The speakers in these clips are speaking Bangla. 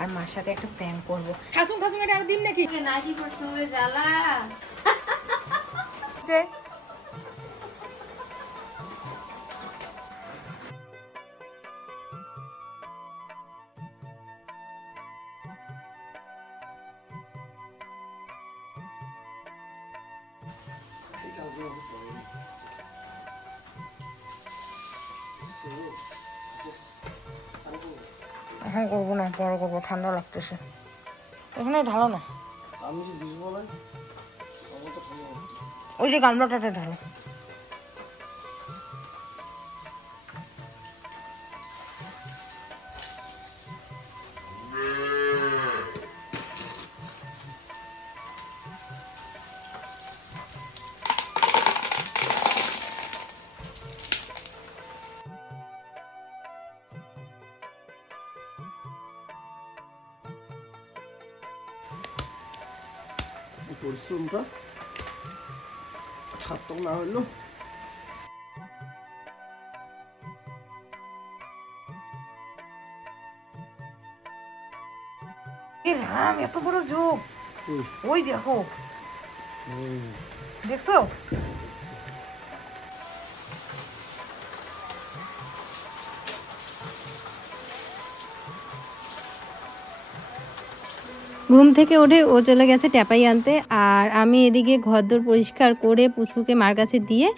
আর মার সাথে একটা প্র্যাঙ্ক করবো। খাসুম খাসুম এটা আর দিন নাকি নাকি করছো জ্বালা যে হ্যাঁ করবো না, পরে করবো, ঠান্ডা লাগতেছে। এখানে ঢালো না, ওই যে গামলাটাতে ঢালো। পরিশ্রমটা সার্থক না হইলো। রাম, এত বড় যোগ! ওই দেখো, দেখছো? ঘুম থেকে উঠে ও চলে গেছে ট্যাপাই আনতে, আর আমি এদিকে ঘরদোর পরিষ্কার করে পুচুকে মার কাছে দিয়ে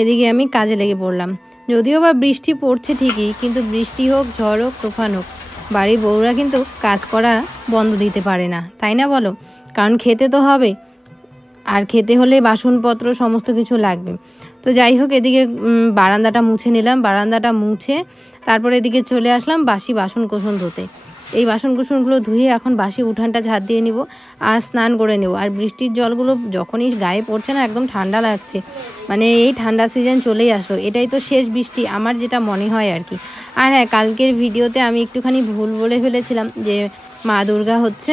এদিকে আমি কাজে লেগে পড়লাম। যদিও বা বৃষ্টি পড়ছে ঠিকই, কিন্তু বৃষ্টি হোক, ঝড় হোক, তুফান হোক, বাড়ির বউরা কিন্তু কাজ করা বন্ধ দিতে পারে না, তাই না বলো? কারণ খেতে তো হবে, আর খেতে হলে বাসনপত্র সমস্ত কিছু লাগবে। তো যাই হোক, এদিকে বারান্দাটা মুছে নিলাম, বারান্দাটা মুছে তারপরে এদিকে চলে আসলাম বাসি বাসন কোসন ধুতে। এই বাসন কুসনগুলো ধুয়ে এখন বাসি উঠানটা ঝাড় দিয়ে নিব আর স্নান করে নেব। আর বৃষ্টির জলগুলো যখনই গায়ে পড়ছে না, একদম ঠান্ডা লাগছে, মানে এই ঠান্ডা সিজন চলেই আসলো, এটাই তো শেষ বৃষ্টি আমার যেটা মনে হয় আর কি। আর হ্যাঁ, কালকের ভিডিওতে আমি একটুখানি ভুল বলে ফেলেছিলাম যে মা দুর্গা হচ্ছে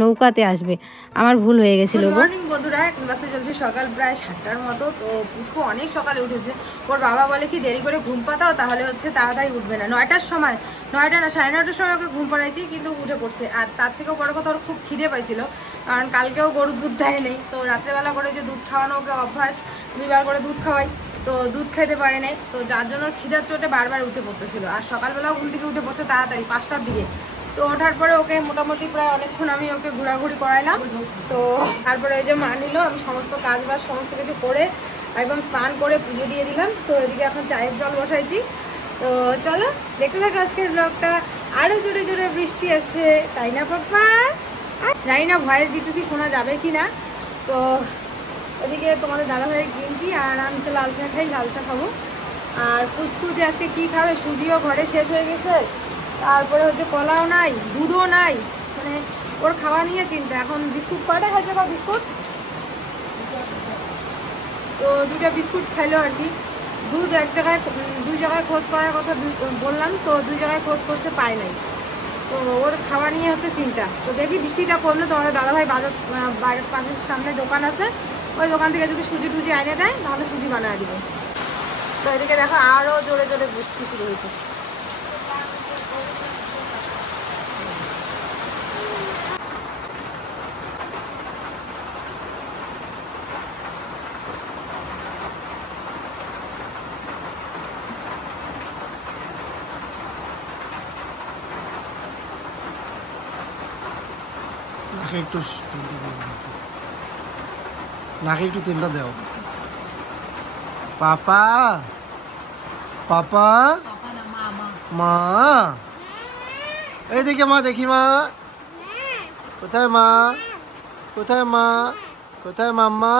নৌকাতে আসবে, আমার ভুল হয়ে গেছিলো। গুড মর্নিং বন্ধুরা, এখন বাসতে চলছে সকাল প্রায় 7টার মতো। তো পুচকু অনেক সকালে উঠেছে, ওর বাবা বলে কি দেরি করে ঘুম পাতাও, তাহলে হচ্ছে তাড়াতাড়ি উঠবে না। 9টার সময়, 9টা না 9:30টার সময় ওকে ঘুম পাড়াইছি, কিন্তু উঠে পড়ছে। আর তার থেকেও বড় কথা, ওর খুব খিদে পাইছিল, কারণ কালকেও গরুর দুধ দেয় নেই। তো রাত্রেবেলা করে যে দুধ খাওয়ানো ওকে অভ্যাস, 2বার করে দুধ খাওয়াই, তো দুধ খেতে পারে নাই, তো যার জন্য খিদার চোটে বারবার উঠে পড়তেছিল। আর সকালবেলাও ঘুম থেকে উঠে পড়ছে তাড়াতাড়ি 5টার দিকে। তো ওঠার পরে ওকে মোটামুটি প্রায় অনেকক্ষণ আমি ওকে ঘোরাঘুরি করাইলাম। তো তারপরে ওই যে মা নিল, আমি সমস্ত কাজ বাজ সমস্ত কিছু করে একদম স্নান করে পুজো দিয়ে দিলাম। তো এদিকে এখন চায়ের জল বসাইছি। তো চলো দেখতে থাকো আজকের ব্লগটা। আরও জোরে জোরে বৃষ্টি আসছে, তাই না পাপা? জানি না ভয়েস দিতেছি শোনা যাবে কি না। তো ওদিকে তোমাদের দাদাভাইয়ের গ্রিন টি, আর আমি তো লাল চা খাই, লাল চা খাবো। আর পুচকু যে আজকে কী খাবে, সুজিও ঘরে শেষ হয়ে গেছে, তারপরে হচ্ছে কলাও নাই, দুধও নাই, মানে ওর খাওয়া নিয়ে চিন্তা। এখন বিস্কুট কয়টা খাইছে গো? বিস্কুট তো 2টা বিস্কুট খাইলো আর কি। দুধ দুই জায়গায় খোঁজ করার কথা বললাম, তো 2 জায়গায় খোঁজ করতে পায় নাই। তো ওর খাওয়া নিয়ে হচ্ছে চিন্তা। তো দেখি বৃষ্টিটা কমলে তোমাদের দাদাভাই বাজার পাশের সামনে দোকান আছে, ওই দোকান থেকে যদি সুজি টুজি এনে দেয় তাহলে সুজি বানিয়ে দিব। তো এদিকে দেখো আরও জোরে জোরে বৃষ্টি শুরু হয়েছে। নাকে একটু তেলটা দাও। পাপা, পাপা, মা, এইদিকে মা, দেখি মা কোথায়, মা কোথায়, মা কোথায়, মাম্মা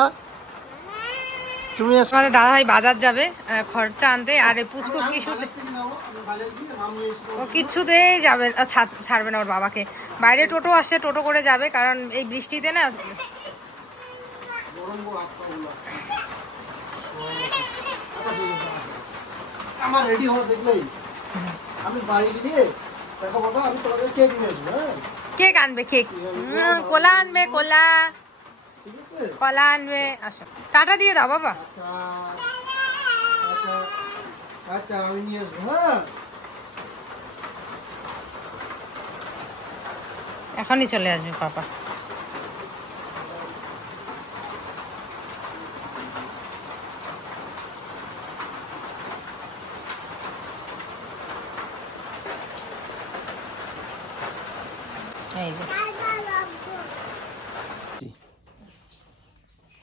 তুমি? আমাদের দাদাভাই বাজার যাবে খরচা আনতে, আর পুচকু কিছুতে ও কিচ্ছুতেই যাবে, ছাড়বে না ওর বাবাকে। বাইরে টোটো আসছে, টোটো করে যাবে, কারণ এই বৃষ্টিতে না। আমার রেডি হওয়া দেখলেই আমি বাড়ি গিয়ে দেখো বাবা, আমি তোমাকে কেক নিয়ে আসবো। হ্যাঁ, কেক আনবে, কেক, কলা আনবে, কলা, কলা আনবে। আসো, টাটা দিয়ে দাও বাবা। আচ্ছা আমি নিয়ে আসবো। হ্যাঁ এখনই চলে আসবে পাপা। এই যে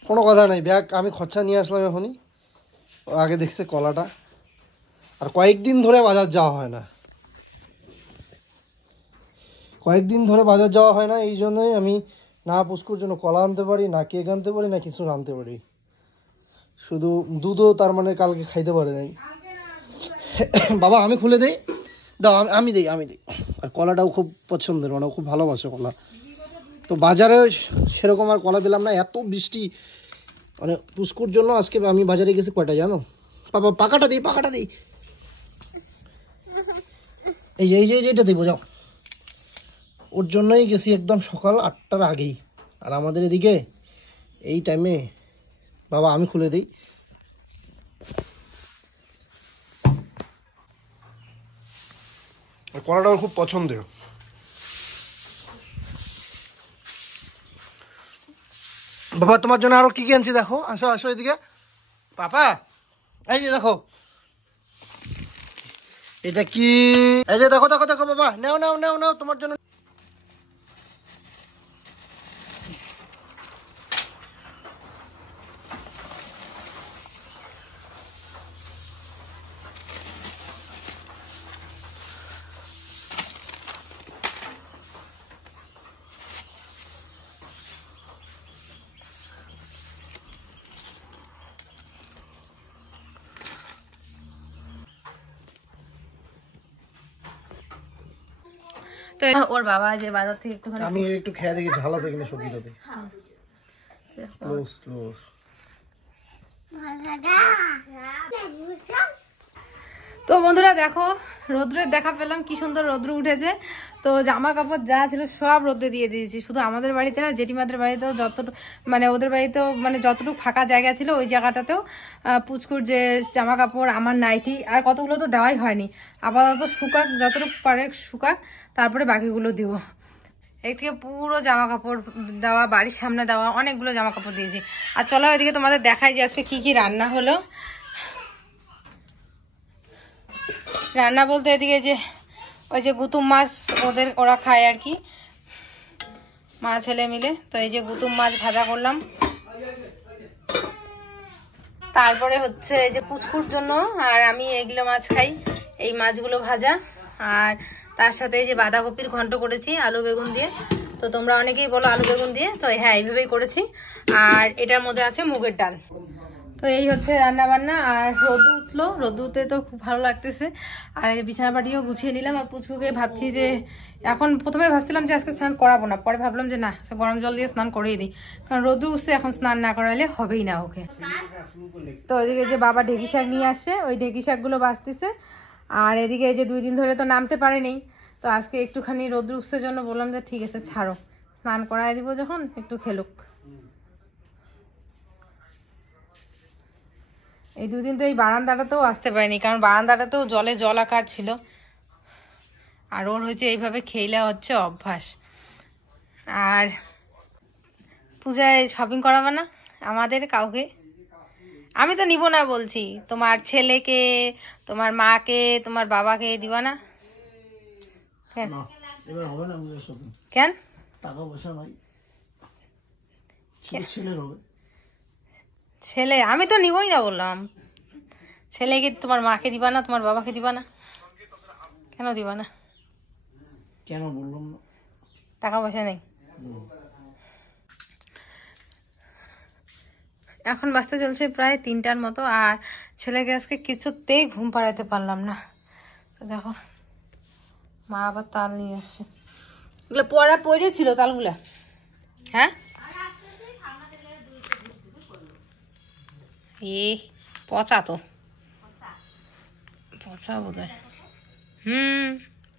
কোনো কথা নাই, ব্যাগ আমি খরচা নিয়ে আসলাম এখনই। ও আগে দেখছে কলাটা, আর কয়েকদিন ধরে বাজার যাওয়া হয় না, এই জন্যই আমি না পুস্কুর জন্য কলা আনতে পারি, না কেক আনতে পারি, না কিছু আনতে পারি। শুধু দুধও তার মানে কালকে খাইতে পারে নাই। বাবা আমি খুলে দেই, দাও আমি দিই। আর কলাটাও খুব পছন্দের, মানে খুব ভালোবাসে কলা। তো বাজারে সেরকম আর কলা পেলাম না, এত বৃষ্টি। মানে পুস্কুর জন্য আজকে আমি বাজারে গেছি কয়টা জানো বাবা? পাকাটা দিই। এই যে এটা দিব, যাও। ওর জন্যই গেছি একদম সকাল 8টার আগেই। আর আমাদের এদিকে এই টাইমে, বাবা আমি খুলে দিই। কলাটা আমার খুব পছন্দের। বাবা তোমার জন্য আরো কি আনছি দেখো, আসো এদিকে পাপা। এই যে দেখো, এটা কি? এই যে দেখো বাবা, নাও তোমার জন্য। তো ওর বাবা যে বাজার থেকে একটুখানি, আমি একটু খেয়ে দেখি ঝাল আছে কিনা সবজিটাতে। স্লো। তো বন্ধুরা দেখো, রোদ্রের দেখা পেলাম, কি সুন্দর রোদ্র উঠেছে। তো জামা কাপড় যা ছিল সব রোদে দিয়ে দিয়েছি। শুধু আমাদের বাড়িতে না, জেঠিমাদের বাড়িতেও যতটুকু, মানে ওদের বাড়িতেও মানে যতটুকু ফাঁকা জায়গা ছিল ওই জায়গাটাতেও পুচকুর যে জামা কাপড়, আমার নাইটি আর কতগুলো তো দেওয়াই হয়নি, আপাতত শুকাক, যতটুকু পারে শুকাক, তারপরে বাকিগুলো দিব। এই থেকে পুরো জামা কাপড় দেওয়া, বাড়ির সামনে দেওয়া, অনেকগুলো জামা কাপড় দিয়েছি। আর চলো ওইদিকে তোমাদের দেখাই যে আজকে কি রান্না হলো। রান্না বলতে এদিকে যে ওই যে গুতুম মাছ ওরা খায় আর কি, মা ছেলে মিলে। তো এই যে গুতুম মাছ ভাজা করলাম, তারপরে হচ্ছে এই যে পুচকুর জন্য আর আমি এগুলো মাছ খাই, এই মাছগুলো ভাজা। আর তার সাথে এই যে বাঁধাকপির ঘন্ট করেছি আলু বেগুন দিয়ে। তো তোমরা অনেকেই বলো আলু বেগুন দিয়ে, তো হ্যাঁ এইভাবেই করেছি। আর এটার মধ্যে আছে মুগের ডাল। তো এই হচ্ছে রান্না বান্না। আর রোদ উঠতে তো খুব ভালো লাগতেছে। আর এই বিছানা পাটিও গুছিয়ে নিলাম। আর পুচকুকে ভাবছি যে, এখন প্রথমে ভাবছিলাম যে আজকে স্নান করাবো না, পরে ভাবলাম যে না, গরম জল দিয়ে স্নান করিয়ে দিই, কারণ রোদ উঠছে, এখন স্নান না করাইলে হবেই না ওকে। তো ওইদিকে যে বাবা ঢেঁকি শাক নিয়ে আসছে, ওই ঢেঁকি শাকগুলো বাঁচতেছে। আর এদিকে এই যে 2 দিন ধরে তো নামতে পারেনি, তো আজকে একটুখানি রোদ্র উঠছে জন্য বললাম যে ঠিক আছে ছাড়ো, স্নান করাই দিব যখন, একটু খেলুক। এই 2 দিন তো এই বারান্দাটাতেও আসতে পারিনি, কারণ বারান্দাটাতেও জল আকার ছিল। আর ওর হচ্ছে এইভাবে খেলে হচ্ছে অভ্যাস। আর পূজায় শপিং করাবে না আমাদের কাউকে? আমি তো নিব না বলছি, তোমার ছেলেকে, তোমার মাকে, তোমার বাবাকে দিবা না কেন? এবার হবে না শপিং। কেন? টাকা পয়সা নাই, ছেলের হবে। ছেলে আমি তো নিবই না বললাম। ছেলেকে তোমার মাকে দিবা না, তোমার বাবাকে দিবা না কেন? দিবা না কেন বললাম না, টাকা পয়সা নেই। এখন বাজতে চলছে প্রায় 3টার মতো। আর ছেলেকে আজকে কিছুতেই ঘুম পাড়াতে পারলাম না। তো দেখো মা আবার তাল নিয়ে আসছে, এগুলো পড়েছিল তালগুলা। হ্যাঁ পচা, তো পচা বোধ হয়।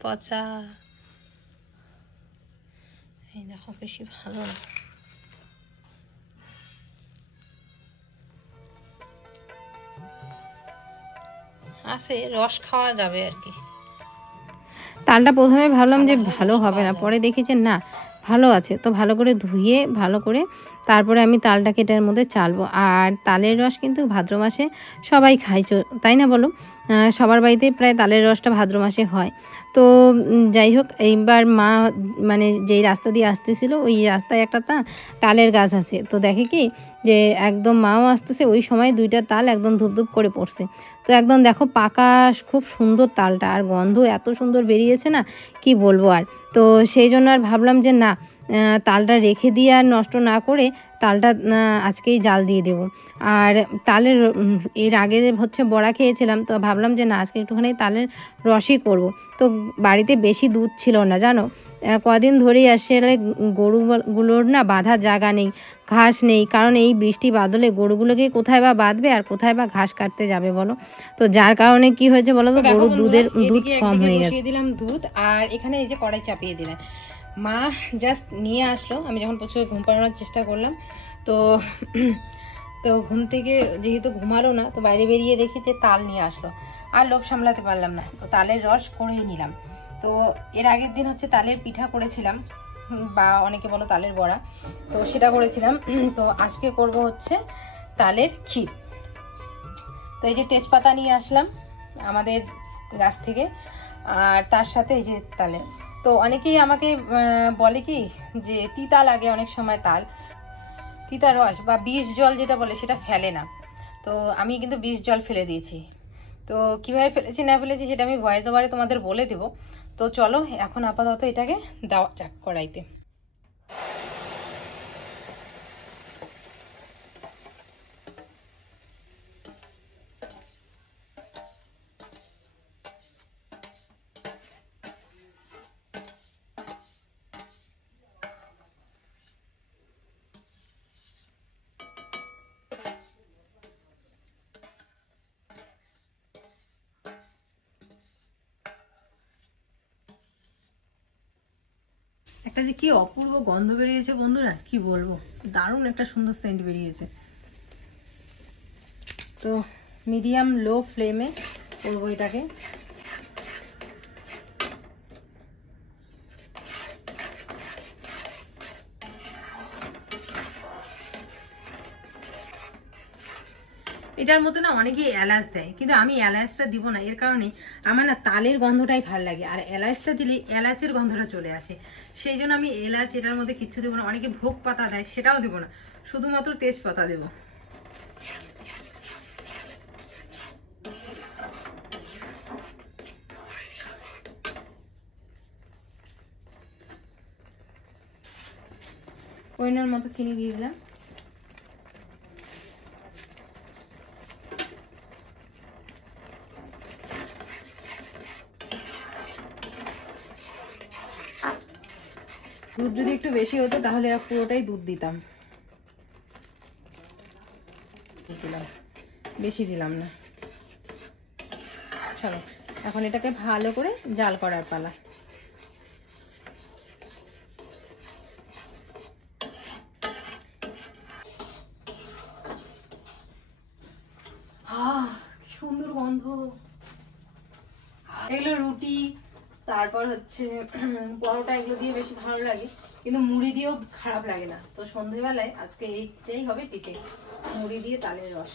পচা। এই দেখো বেশি ভালো না। আছে, রস খাওয়া যাবে আর কি। তালটা প্রথমে ভাবলাম যে ভালো হবে না, পরে দেখি যে না ভালো আছে। তো ভালো করে ধুয়ে ভালো করে তারপরে আমি তালটাকে এটার মধ্যে চালবো। আর তালের রস কিন্তু ভাদ্র মাসে সবাই খায়, তাই না বলো? সবার বাড়িতে প্রায় তালের রসটা ভাদ্র মাসে হয়। তো যাই হোক, এইবার মা মানে যেই রাস্তা দিয়ে আসতেছিল ওই রাস্তায় একটা তালের গাছ আছে। তো দেখে কি যে একদম মাও আসতেছে, ওই সময় 2টা তাল একদম ধূপধূপ করে পড়ছে। তো একদম দেখো পাকা, খুব সুন্দর তালটা, আর গন্ধ এত সুন্দর বেরিয়েছে না কি বলবো আর। তো সেই জন্য আর ভাবলাম যে না, তালটা রেখে দিয়ে আর নষ্ট না করে তালটা আজকেই জাল দিয়ে দেবো। আর তালের এর আগে হচ্ছে বড়া খেয়েছিলাম, তো ভাবলাম যে না আজকে একটুখানি তালের রসই করব। তো বাড়িতে বেশি দুধ ছিল না জানো, কদিন ধরেই আসলে গরুগুলোর না বাঁধার জায়গা নেই, ঘাস নেই। কারণ এই বৃষ্টি বাদলে গরুগুলোকে কোথায় বা বাঁধবে আর কোথায় বা ঘাস কাটতে যাবে বলো? তো যার কারণে কি হয়েছে বলো তো, গরুর দুধ কম হয়ে গেছে। দিলাম দুধ, আর এখানে এই যে কড়াই চাপিয়ে দিলাম। মা জাস্ট নিয়ে আসলো, আমি যখন প্রচুর ঘুম পাড়ানোর চেষ্টা করলাম। তো তো ঘুম থেকে যেহেতু ঘুমালো না, তো বাইরে বেরিয়ে দেখি যে তাল নিয়ে আসলো, আর লোভ সামলাতে পারলাম না, তো তালের রস করেই নিলাম। তো এর আগের দিন হচ্ছে তালের পিঠা করেছিলাম, বা অনেকে বলো তালের বড়া, তো সেটা করেছিলাম। তো আজকে করব হচ্ছে তালের ক্ষীর। তো এই যে তেজপাতা নিয়ে আসলাম আমাদের গাছ থেকে, আর তার সাথে এই যে তালের। তো অনেকেই আমাকে বলে কি যে তিতা লাগে অনেক সময়, তিতা রস বা বিষ জল যেটা বলে সেটা ফেলে না। তো আমি কিন্তু বিষ জল ফেলে দিয়েছি। তো কিভাবে ফেলেছি না ফেলেছি সেটা আমি ভয়েস ওভারে তোমাদের বলে দেবো। তো চলো এখন আপাতত এটাকে দেওয়া যাক কড়াইতে। একটা যে কি অপূর্ব গন্ধ বেরিয়েছে বন্ধুরা, কি বলবো, দারুণ একটা সুন্দর সেন্ট বেরিয়েছে। তো মিডিয়াম লো ফ্লেমে করবো এটাকে। এটার মধ্যে না অনেকে এলাচ দেয়, কিন্তু আমি এলাচটা দিব না। এর কারণে আমার না তালের গন্ধটাই ভাল লাগে, আর এলাচটা দিলে এলাচের গন্ধটা চলে আসে। সেই জন্য আমি এলাচ এটার মধ্যে কিচ্ছু দেবো না। অনেকে ভোগ পাতা দেয়, সেটাও দেবো না, শুধুমাত্র তেজপাতা দেবো। পরিমাণ মতো চিনি দিয়ে দিলাম। দুধ যদি একটু বেশি হতো তাহলে পুরোটাই দুধ দিতাম, বেশি দিলাম না। চলো এখন এটাকে ভালো করে জাল করার পালা। সুন্দর গন্ধ। এগুলো রুটি, তারপর হচ্ছে পরোটা, এগুলো দিয়ে বেশি ভালো লাগে, কিন্তু মুড়ি দিয়েও খারাপ লাগে না। তো সন্ধ্যেবেলায় আজকে এইটাই হবে টিফিন, মুড়ি দিয়ে তালের রস।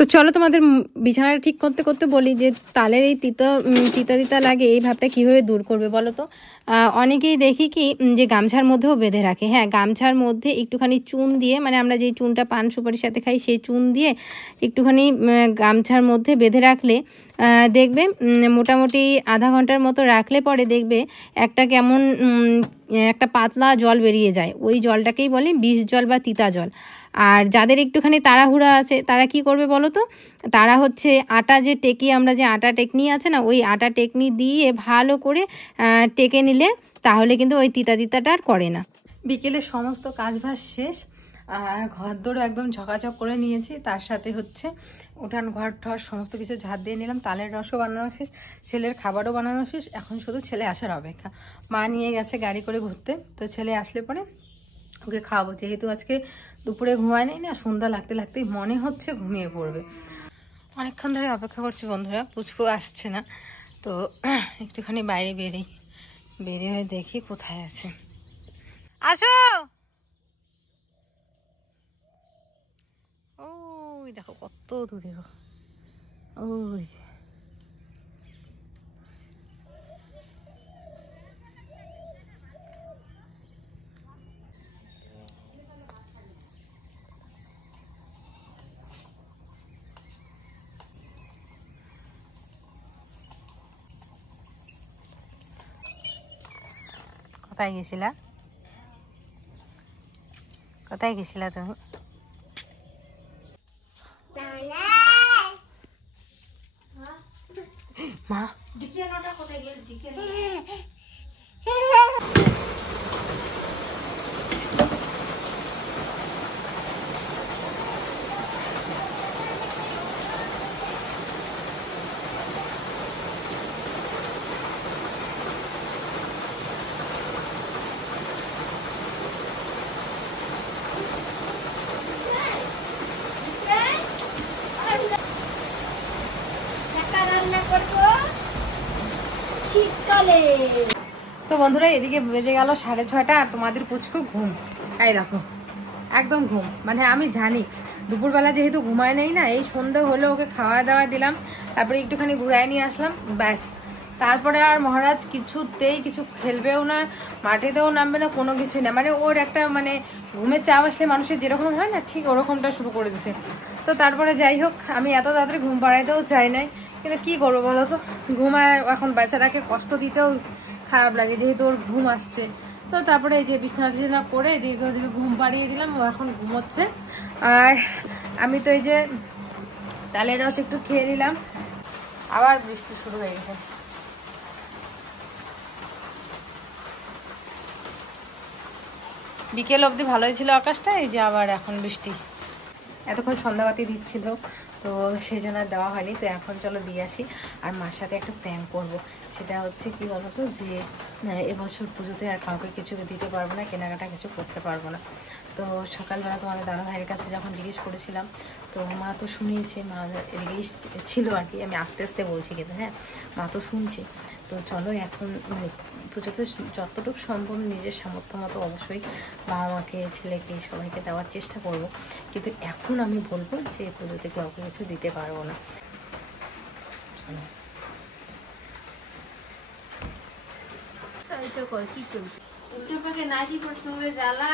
তো চলো তোমাদের বিছানাটা ঠিক করতে করতে বলি যে তালের এই তিতা তিতা লাগে এই ভাবটা কীভাবে দূর করবে বলো তো। অনেকেই দেখি কি যে গামছার মধ্যেও বেঁধে রাখে। হ্যাঁ, গামছার মধ্যে একটুখানি চুন দিয়ে, মানে আমরা যেই চুনটা পান সুপারির সাথে খাই সেই চুন দিয়ে একটুখানি গামছার মধ্যে বেঁধে রাখলে দেখবে মোটামুটি আধা ঘন্টার মতো রাখলে পরে দেখবে একটা কেমন একটা পাতলা জল বেরিয়ে যায়। ওই জলটাকেই বলে বিষ জল বা তিতা জল। আর যাদের একটুখানি তাড়াহুড়া আছে তারা কি করবে বলো তো, তারা হচ্ছে আটা যে টেকি, আমরা যে আটা টেকনি আছে না, ওই আটা টেকনি দিয়ে ভালো করে টেকে নিলে তাহলে কিন্তু ওই তিতাটা আর করে না। বিকেলে সমস্ত কাজবাজ শেষ, আর ঘর দৌড়ও একদম ঝকাঝক করে নিয়েছি। তার সাথে হচ্ছে উঠান ঘর ঠর সমস্ত কিছু ঝাড় দিয়ে নিলাম। তালের রসও বানানো শেষ, ছেলের খাবারও বানানো শেষ। এখন শুধু ছেলে আসার অপেক্ষা। মা নিয়ে গেছে গাড়ি করে ঘুরতে, তো ছেলে আসলে পরে ওকে খাওয়াবো। যেহেতু আজকে দুপুরে ঘুমায় নেই না, সন্ধ্যা লাগতে লাগতেই মনে হচ্ছে ঘুমিয়ে পড়বে। অনেকক্ষণ ধরে অপেক্ষা করছি বন্ধুরা, পুচকু আসছে না, তো একটুখানি বাইরে বেরিয়ে হয়ে দেখি কোথায় আছে। আসো, ওই দেখো কত দূরে, ওই কোথায় গেছিলা, কোথায় গেছিলা তুমি? মা তো বন্ধুরা এদিকে বেজে গেল 6:30 আর তোমাদের পুচকু ঘুম। এই দেখো একদম ঘুম, মানে আমি জানি দুপুরবেলা যেহেতু ঘুমায় নেই না, এই সন্ধ্যে হলে ওকে খাওয়া দাওয়া দিলাম, তারপরে একটুখানি ঘুরায় নিয়ে আসলাম, ব্যাস। তারপরে আর মহারাজ কিছুতেই কিছু খেলবেও না, মাঠেতেও নামবে না, কোনো কিছুই না। মানে ওর একটা মানে ঘুমের চাপ আসলে মানুষের যেরকম হয় না, ঠিক ওরকমটা শুরু করে দিছে। তো তারপরে যাই হোক, আমি এত তাড়াতাড়ি ঘুম পাড়াইতেও চাই নাই, কিন্তু কি করবো বলো তো, ঘুমায় এখন বেচারাকে কষ্ট দিতেও খারাপ লাগে যেহেতু ওর ঘুম আসছে। তো তারপরে এই যে বিছানা করে দীর্ঘ ঘুম পাড়িয়ে দিলাম, ও এখন ঘুমোচ্ছে। আর আমি তো এই যে তালের রস একটু খেয়ে নিলাম। আবার বৃষ্টি শুরু হয়ে গেছে। বিকেল অবধি ভালোই ছিল আকাশটা, এই যে আবার এখন বৃষ্টি। এতক্ষণ সন্ধ্যাবাতি দিচ্ছিল, তো সেই জন্য দেওয়া হয়নি। তো এখন চলো দিয়ে আসি। আর মার সাথে একটা প্র্যাঙ্ক করবো, সেটা হচ্ছে কি বলতো, যে এবছর পুজোতে আর কাউকে কিছু দিতে পারবো না, কেনাকাটা কিছু করতে পারবো না। তো সকালবেলা তোমাদের দাদা ভাইয়ের কাছে যখন জিজ্ঞেস করেছিলাম, তো মা তো শুনিয়েছে, মা এদিকেই ছিল আর কি, আমি আস্তে আস্তে বলছি কিন্তু হ্যাঁ, মা তো শুনছে। তো চলো এখন মানে পুজোতে যতটুকু সম্ভব নিজের সামর্থ্য মতো অবশ্যই বাবা মাকে, ছেলেকে, সবাইকে দেওয়ার চেষ্টা করব। কিন্তু এখন আমি বলবো যে পুজোতে কাউকে কিছু দিতে পারবো না। কি করবি উল্টো পাকে নাচি করছে জ্বালা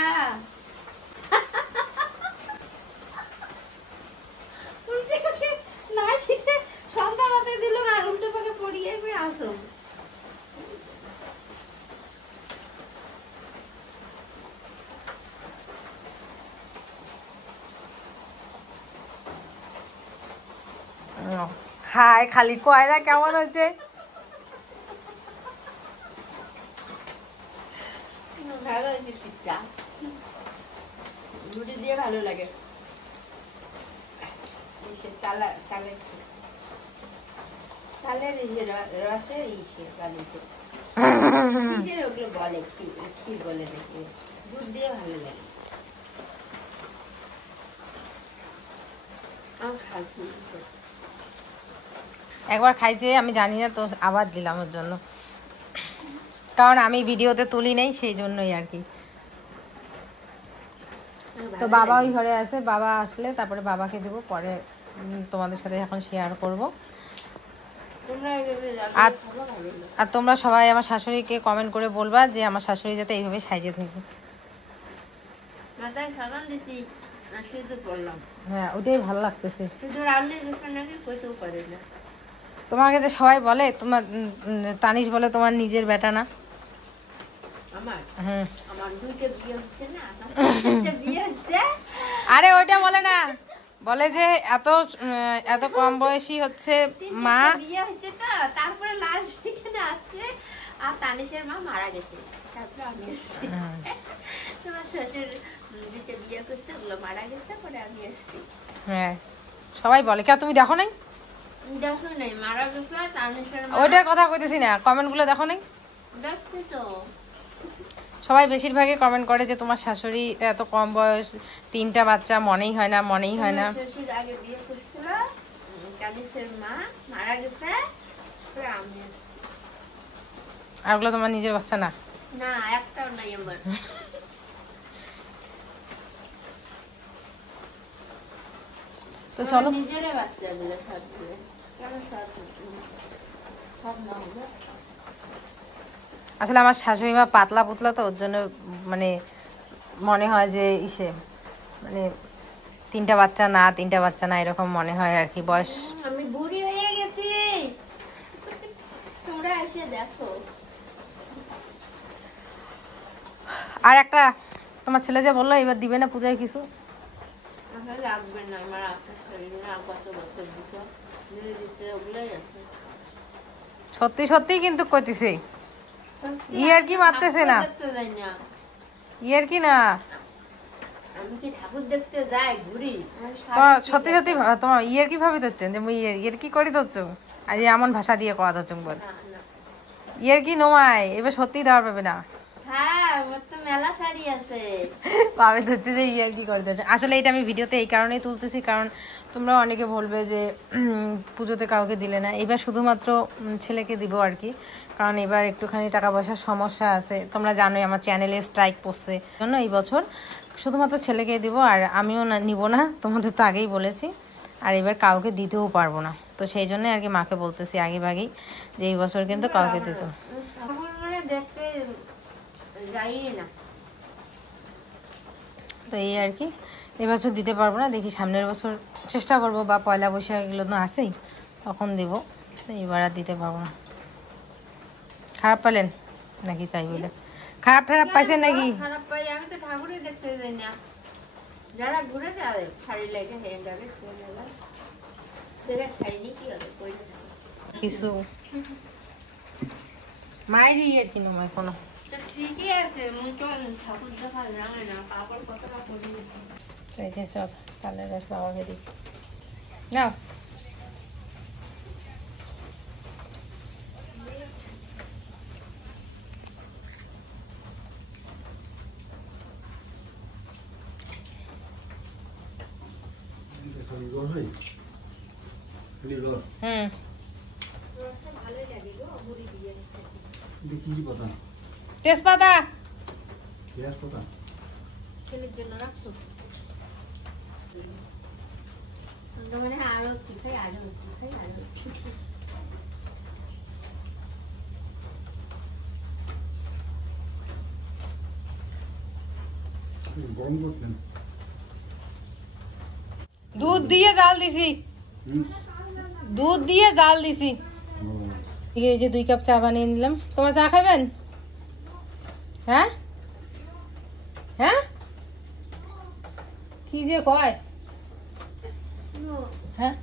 উল্টে পাকে নাচিছে, সন্ধ্যা বাতে দিল আর উল্টো পাকে পড়িয়ে আসো। খায় খালি কয়রা কেমন হচ্ছে, ভালো হয়েছে পিঠটা, রুটি দিয়ে ভালো লাগে। তালের রসে ইসে বানিয়েছে, ওগুলো বলে কি বলে দেখি, দুধ দিয়ে ভালো লাগে। একবার খাইছে আমি জানি না, তো আবার দিলাম ওর জন্য, কারণ আমি ভিডিওতে তুলি নেই সেই জন্যই আর কি। তো বাবা ওই ঘরে আছে, বাবা আসলে তারপরে বাবাকে দেবো, পরে তোমাদের সাথে এখন শেয়ার করব। তোমরা এইভাবে যাবে আর ভালো ভালো না। আর তোমরা সবাই আমার শাশুড়িকে কমেন্ট করে বলবা যে আমার শাশুড়ি যাতে এইভাবে সাইজে থাকে। মাথায় সাবান দিছি আর শুধু পড়লাম, হ্যাঁ ওটাই ভালো লাগতেছে। শুধু রান্না গেছে নাকি কইতেও পারে না। তোমাকে যে সবাই বলে তোমার তানিশ বলে তোমার নিজের বেটা না। আমার হুম, আমার দুইটা বিয়ে হচ্ছে না, তিনটা বিয়ে হচ্ছে। আরে ওইটা বলে না, বলে যে এত কম বয়সী হচ্ছে মা। তিনটা বিয়ে হচ্ছে তো, তারপরে লাস্ট এখানে আসছে আর তানিশের মা মারা গেছে, তারপরে আমি এসেছি। তোমার শ্বশুর দুইটা বিয়ে করছে, ওগুলো মারা গেছে, পরে আমি এসেছি। হ্যাঁ সবাই বলে, কে তুমি দেখো নাই? দেখো নাই, মারা গেছে তানিশের মা। ওইটার কথা কইতেছি না, কমেন্ট গুলো দেখো নাই? দেখছি তো। সবাই বেশিরভাগই কমেন্ট করে যে তোমার শাশুড়ি এত কম বয়স, 3টা বাচ্চা, মনেই হয় না, মনেই হয় না। আমার শ্বশুর আগে বিয়ে করছিল, তানিশের মা মারা গেছে, পরে আমি এসেছি। আর ওগুলো তোমার নিজের বাচ্চা না? না, একটাও নাই আমার। তো চলো, নিজেরে বাচ্চা বলে সব বলে, কেন সব না হবে? আসলে আমার শাশুড়ি মা পাতলা পুতলা, তো ওর জন্য মানে মনে হয় যে মানে 3টা বাচ্চা না এরকম মনে হয় আর কি বয়স। আমি বুড়ি হয়ে গেছি, তোমরা এসে দেখো। আর একটা তোমার ছেলে যে বললো এবার দিবে না পূজায় কিছু। আমার লাগবে না, আমার আপনার শরীরে না কত বছর দিছো দিয়ে দিছে, ওগুলোই আছে। সত্যি সত্যি কিন্তু কইতেছে, ইয়ার কি মারতেছে না, দেখতে যাই না ইয়ার কি না। আমি কি ঠাকুর দেখতে যাই ঘুরি? তোমার সত্যি সত্যি তোমার ইয়ার কি ভাবি ধরছেন যে মুই ইয়ার কি করি ধরছো, আর এমন ভাষা দিয়ে কথা ধরছো বল। ইয়ার কি নোমাই এবার সত্যি দেওয়ার পাবে না। হ্যাঁ, আমার তো মেলা শাড়ি আছে। পাবে ধরছে যে ইয়ার কি করে দিচ্ছে। আসলে এটা আমি ভিডিওতে এই কারণেই তুলতেছি, কারণ তোমরা অনেকে বলবে যে পুজোতে কাউকে দিলে না। এবার শুধুমাত্র ছেলেকে দিব আর কি, কারণ এবার একটুখানি টাকা পয়সার সমস্যা আছে। তোমরা জানোই আমার চ্যানেলে স্ট্রাইক পড়ছে, জন্য এই বছর শুধুমাত্র ছেলেকে দিব, আর আমিও নিব না, তোমাদের তো আগেই বলেছি। আর এবার কাউকে দিতেও পারবো না, তো সেই জন্য আর কি মাকে বলতেছি আগে ভাগেই যে এই বছর কিন্তু কাউকে দিত। ঠাকুর মানে দেখতে যাই না। তো এই আর কি, এবছর দিতে পারবো না, দেখি সামনের বছর চেষ্টা করব, বা পয়লা বৈশাখ এগুলো তো আসেই, তখন দেব। তো এবার আর দিতে পারবো না। খারাপ পেলেন নাকি তাই বলে? খারাপ পাইছেন নাকি? খারাপ পাই, আমি তো ঠাকুরই দেখতে যাই না। যারা ঘুরে যায় শাড়ি লাগে, হ্যাঁ লাগে, সেটা শাড়ি নিয়ে কি হবে, পরে কিছু মায়েরই আর কি নয় কোনো। তো ঠিকই আছে, মুই তো ঠাকুর দেখা জানে না, কাপড় কতটা পরি। এই যে চল তাহলে বাবাকে দিই নাও। হুম, তেজপাতা ছেলের জন্য রাখছো মানে আরো কি খাই, আরো কি খাই, আরো দুধ দিয়ে জাল দিছি, দুধ দিয়ে জাল দিছি। এই যে 2 কাপ চা বানিয়ে নিলাম। তোমার চা খাবেন? হ্যাঁ হ্যাঁ, কি যে কয়, হ্যাঁ